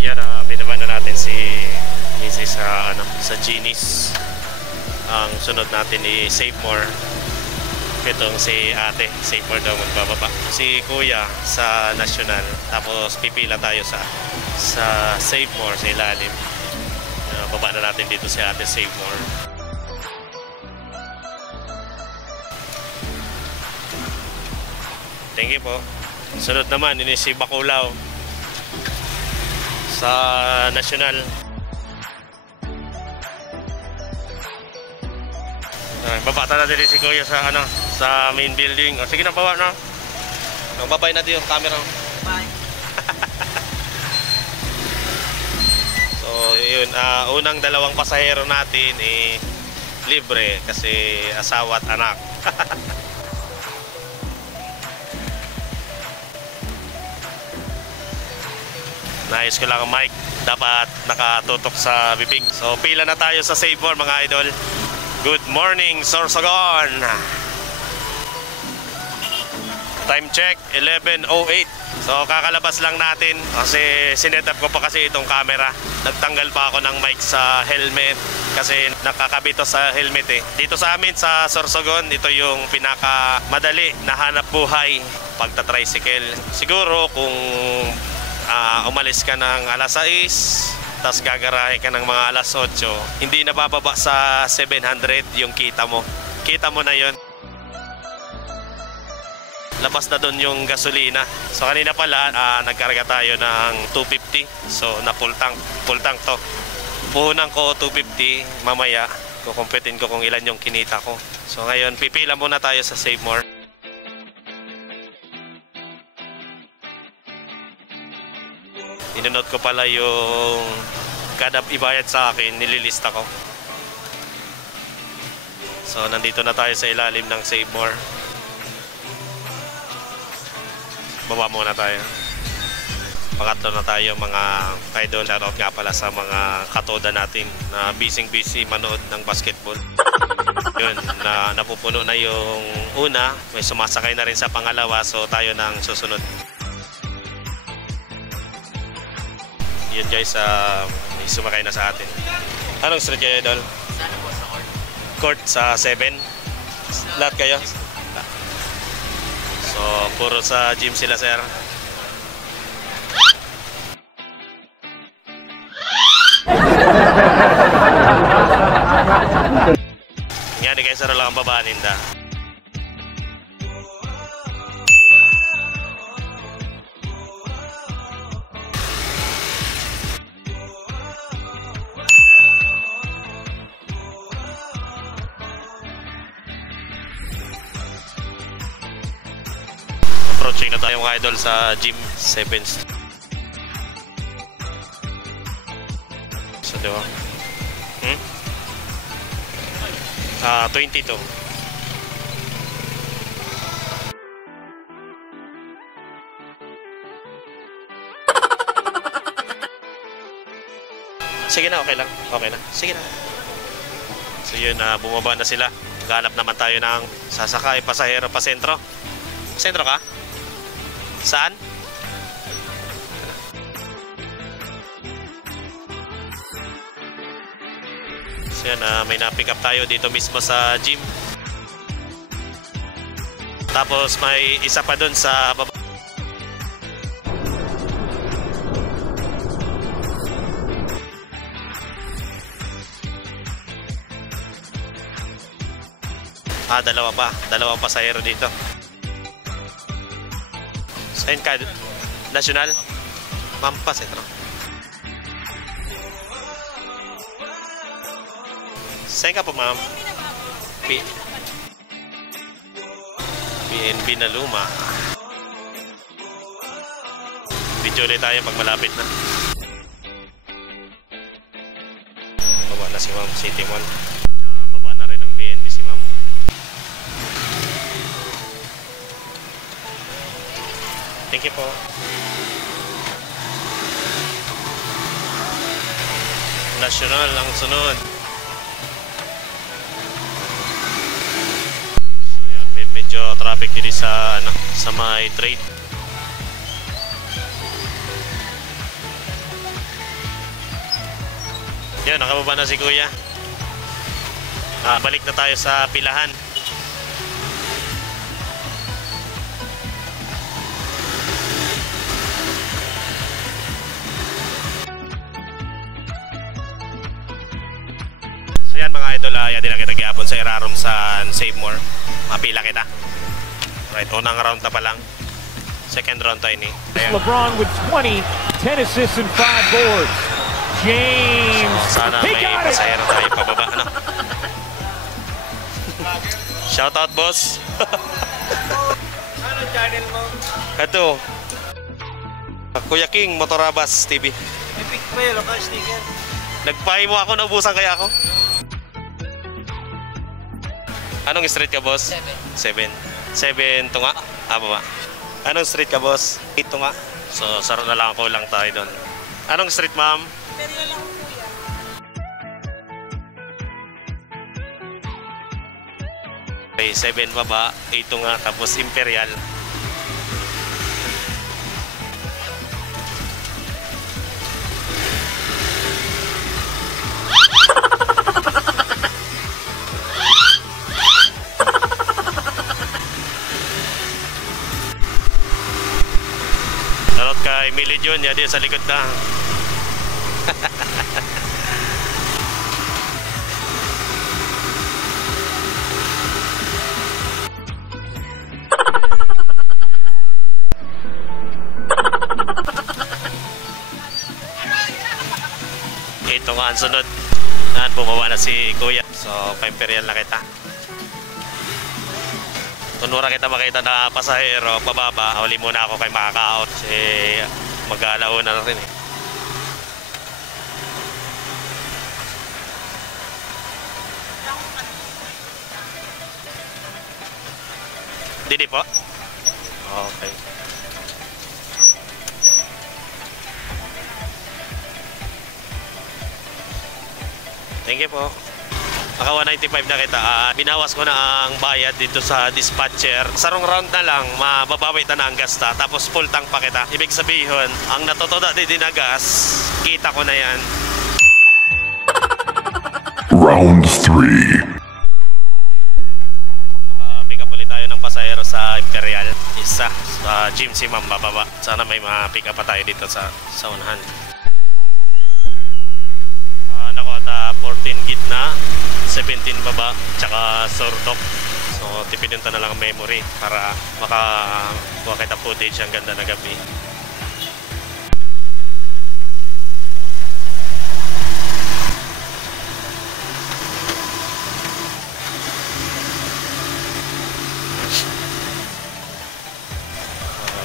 Yan, binaban na natin si Mrs. sa Genies. Ang sunod natin i Save More. Itong si ate, Save More daw magbababa. Si kuya sa National. Tapos pipila tayo sa Save More sa ilalim. Baba na natin dito si ate, Save More. Thank you po. Sunod naman, ini si Baculaw sa National. Babata natin din si kuya sa main building. O, sige na, bawa na. Babay natin yung camera. Bye. So, yun. Unang dalawang pasahero natin libre kasi asawa at anak. Naayos ko lang ang mic. Dapat nakatutok sa bibig. So, pila na tayo sa Save More, mga idol. Good morning, Sorsogon! Time check, 11:08. So, kakalabas lang natin kasi sinet up ko pa kasi itong camera. Nagtanggal pa ako ng mic sa helmet kasi nakakabito sa helmet eh. Dito sa amin sa Sorsogon, ito yung pinakamadali na hanap buhay pagta-tricycle. Siguro kung umalis ka ng alas 6, tapos gagarahe ka ng mga alas 8, hindi na bababa sa 700 yung kita mo. Kita mo na yon. Labas na doon yung gasolina. So kanina pala, nagkarga tayo ng 250. So na full tank to. Puhunan ko 250, mamaya kukumpitin ko kung ilan yung kinita ko. So ngayon, pipila muna tayo sa Save More. Inunod ko pala yung kada ibayad sa akin, nililista ko. So nandito na tayo sa ilalim ng Save More. Baba muna tayo. Pangatlo na tayo, mga idol. Shoutout nga pala sa mga katoda natin na busy manood ng basketball. Yun, napupuno na yung una. May sumasakay na rin sa pangalawa. So tayo nang susunod. Yun guys, may sumakay na sa atin. Anong street kayo, idol? Sana po sa court. Court sa 7? Lahat kayo? So, puro sa gym sila, sir. Nga, di kayo saro lang ang babaanin da. Approaching na tayo mga idol sa gym 7th. So, diba? 22. Sige na, okay lang. Okay na. Sige na. So yun, bumaba na sila. Ganap naman tayo ng sasakay, pasahero pa sentro. Sentro ka? Saan? So yan, may na-pick up tayo dito mismo sa gym. Tapos may isa pa dun sa baba. Dalawa pa. Dalawang pasahero dito. Saan ka? National? Mampas, ito. Saan ka po, ma'am? PNB na luma. Video ulit tayo pag malapit na. Baba na si ma'am, City Mall. Baba na rin ang PNB si ma'am. Thank you po. National ang sunod. So yan, medyo traffic dito sa sa may trade. Yun, nakababa na si Kuya. Balik na tayo sa pilahan. So yan mga idol, yadi na kita gyapon sa irarom sa Save More. Mapila kita. Right, unang round ta pa lang. Second round tayo ni. LeBron with 20, 10 assists and 5 boards. James, sana may pasahero tayo pababa, ano? Shout out, boss. Ano channel mo? Ito. Kuya King, Motorabas TV. Epic pa yun, ka sticker. Nagpahi mo ako, naubusan kaya ako. Anong street ka, boss? 7. 7 tunga? Baba. Anong street ka, boss? 8 tunga. So, saro na lang ako lang tayo doon. Anong street, ma'am? Imperial lang, kuya. Okay, 7 baba, 8 tunga, tapos Imperial. Salot kay Emily John, yan din sa likod na. Ito nga ang sunod. Bumaba na si Kuya. So, pa-Imperial na kita. Tunura kita makita na pasahero, pababa. Huli muna ako kay makaka-out. Kasi mag-aalauna na rin eh. Didi po? Okay. Thank you po. Naka 195 na kita. Binawas ko na ang bayad dito sa dispatcher. Sarong round na lang, mababawi na ang gasta. Tapos full tank pa kita. Ibig sabihin, ang natutoda di dinagas, kita ko na yan. Round 3. Pick up ulit tayo ng pasahero sa Imperial. Isa sa gym si Ma'am bababa. Sana may ma-pick up pa tayo dito sa unahan. Nakuha ta 14 gitna, 17 baba, tsaka sordok. So tipidin ta na lang ang memory para makakuha kita footage ang ganda na gabi.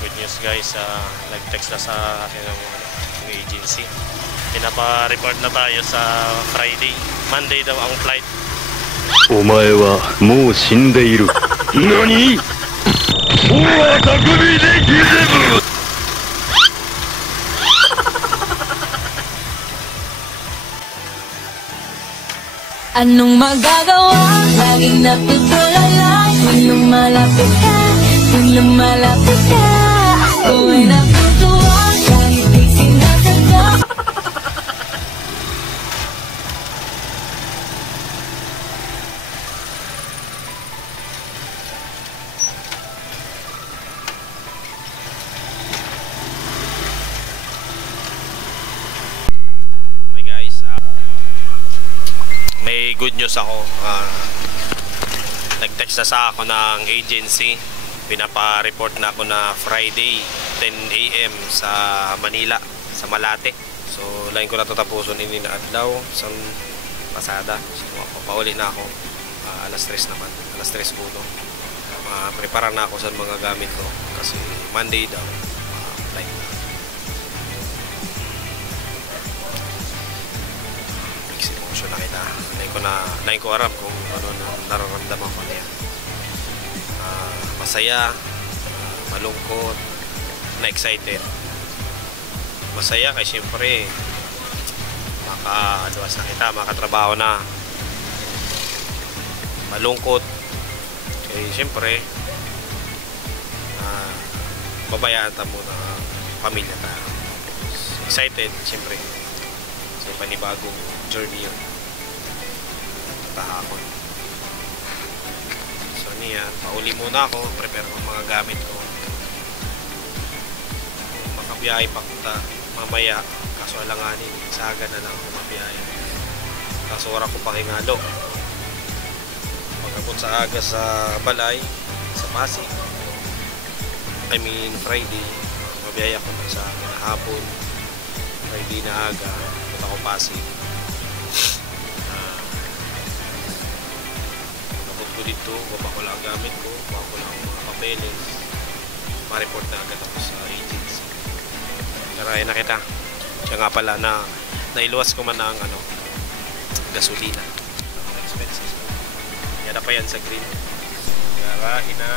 Good news guys, nag-text na sa akin ng agency. Pinapa-report na tayo sa Friday. Monday daw ang flight. お前はもう死んでいる。何？おわたくびでギゼブ。 Anong magagawa? Laging natutulala kung lumalapit ka, kung lumalapit ka. Ako ay natutuwa kahit di sinasadya. Okay guys, may good news ako. Nag-text na sa ako ng agency. Pinapa-report na ako na Friday 10 AM sa Manila, sa Malate. So lain ko na tatapuson ini na adlaw sa pasada. So pauli na ako. Alas 3 naman, alas 3 puno. Prepara na ako sa mga gamit ko kasi Monday daw flight. Mixed emotion na kita. Lain ko aram kung ano nararamdaman ko niya. Masaya, malungkot, na-excited. Masaya kasi siyempre maka-advance na kita, makatrabaho na. Malungkot kasi siyempre babayaan ta muna ang pamilya ta. Excited siyempre Kasi panibagong journey yun. Tahakon. So niya, pauli muna ako, prepare ko mga gamit ko. Kung makabiyahe papunta mamaya, kaso alanganin, sa aga na lang ako mabiyahe. Kaso oras ko pakingalo. Pagkapon sa aga sa Balay, sa Pasig, I mean Friday, mabiyahe ako sa aga na hapon. Friday na aga, punta ko Pasig. Pagkapon ko dito, baba ko lang ang gamit ko, baba ko lang ang mga papeles, ma-report na agad ako sa agency. Karayan na kita. Kaya nga pala na nailuwas ko man ang gasolina. Expenses. Yan na pa yan sa green. Karayan na.